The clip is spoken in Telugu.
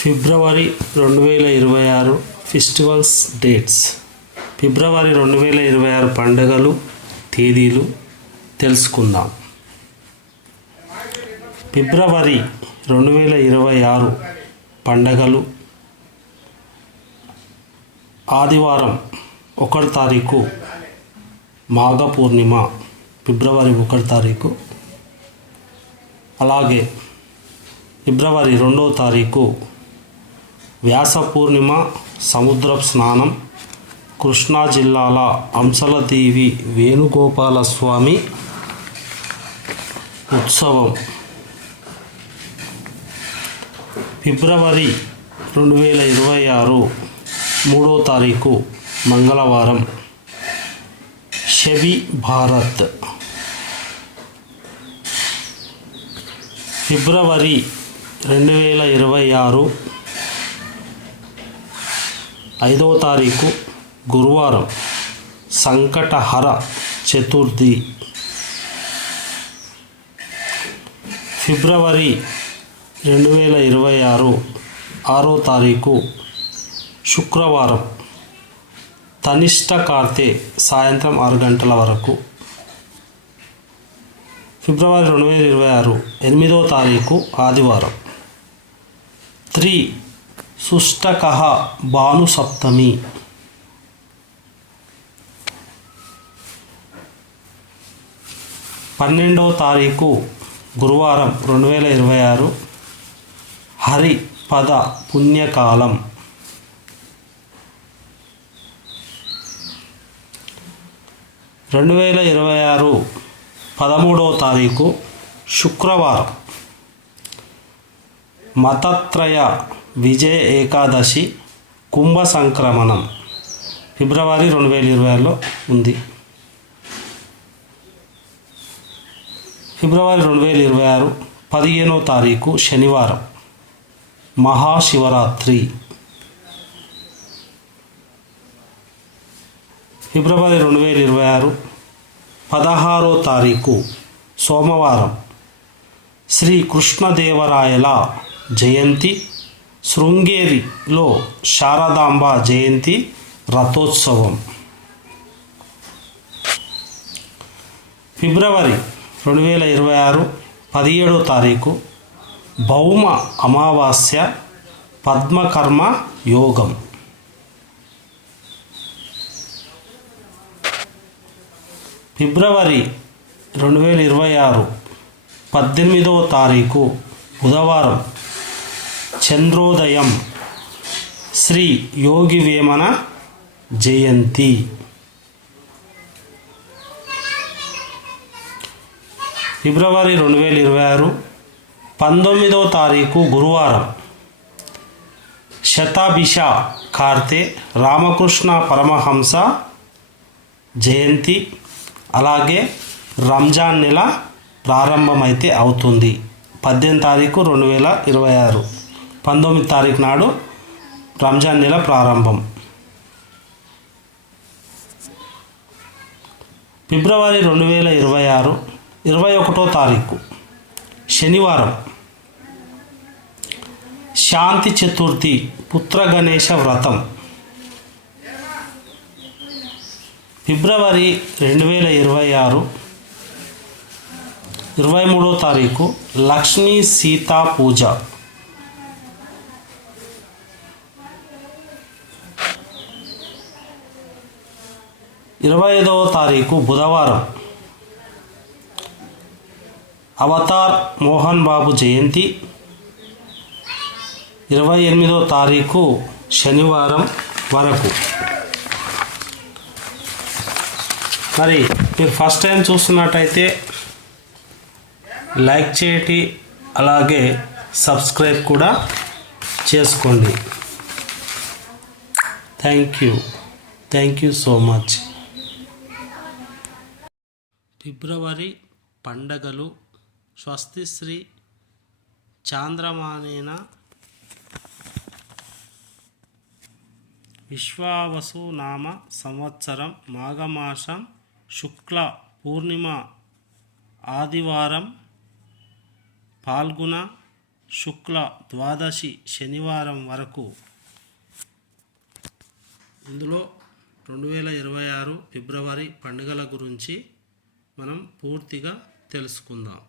ఫిబ్రవరి 2026 ఫెస్టివల్స్ డేట్స్. ఫిబ్రవరి 2026 పండుగలు తేదీలు తెలుసుకుందాం. ఫిబ్రవరి 2026 పండుగలు: ఆదివారం 1 తారీఖు మాఘ పూర్ణిమ, ఫిబ్రవరి 1 తారీఖు. అలాగే ఫిబ్రవరి 2వ తారీఖు వ్యాస పూర్ణిమ, సముద్రపు స్నానం, కృష్ణా జిల్లాల అంశలదేవి వేణుగోపాలస్వామి ఉత్సవం. ఫిబ్రవరి 2026 3వ తారీఖు మంగళవారం, షబి భారత్. ఫిబ్రవరి 2026 5వ తారీఖు గురువారం, సంకటహర చతుర్థి. ఫిబ్రవరి 2026 6వ తారీఖు శుక్రవారం, తనిష్ట కార్తె సాయంత్రం 6 గంటల వరకు. ఫిబ్రవరి 2026 8వ తారీఖు ఆదివారం, సుష్టకహ భాను సప్తమి. పన్నెండవ తారీఖు గురువారం 2026 హరిపద పుణ్యకాలం. రెండు 2026 13వ తారీఖు శుక్రవారం, మతత్రయ విజయ ఏకాదశి కుంభ సంక్రమణం. ఫిబ్రవరి 2026లో ఉంది. ఫిబ్రవరి 2026 15వ తారీఖు శనివారం, మహాశివరాత్రి. ఫిబ్రవరి 2026 16వ తారీఖు సోమవారం, శ్రీ కృష్ణదేవరాయల జయంతి. శృంగేరిలో శారదాంబ జయంతి రథోత్సవం. ఫిబ్రవరి 2026 17వ తారీఖు భౌమ అమావాస్య, పద్మకర్మ యోగం. ఫిబ్రవరి 2026 18వ తారీఖు బుధవారం, చంద్రోదయం. శ్రీ యోగి వేమన జయంతి. ఫిబ్రవరి 2026 19వ తారీఖు గురువారం, శతాభిష కార్తె రామకృష్ణ పరమహంస జయంతి. అలాగే రంజాన్ నెల ప్రారంభమైతే అవుతుంది. 18 తారీఖు 2026 19 తారీఖు నాడు రంజాన్ నెల ప్రారంభం. ఫిబ్రవరి 2026 21వ తారీఖు శనివారం, శాంతి చతుర్థి, పుత్ర గణేశ వ్రతం. ఫిబ్రవరి 2026 23వ తారీఖు లక్ష్మీ సీతా పూజ. ఇరవై 25వ తారీఖు బుధవారం, అవతార్ మోహన్ బాబు జయంతి. 28వ తారీఖు శనివారం వరకు. మరి మీరు ఫస్ట్ టైం చూస్తున్నట్టయితే లైక్ చేయండి, అలాగే సబ్స్క్రైబ్ కూడా చేసుకోండి. Thank you so much. February పండగలు: స్వస్తి శ్రీ చాంద్రమానేన విశ్వావసు నామ సంవత్సరం మాఘమాసం శుక్ల పూర్ణిమ ఆదివారం, పాల్గొన శుక్ల ద్వాదశి శనివారం వరకు. ఇందులో 2026 ఫిబ్రవరి పండుగల గురించి మనం పూర్తిగా తెలుసుకుందాం.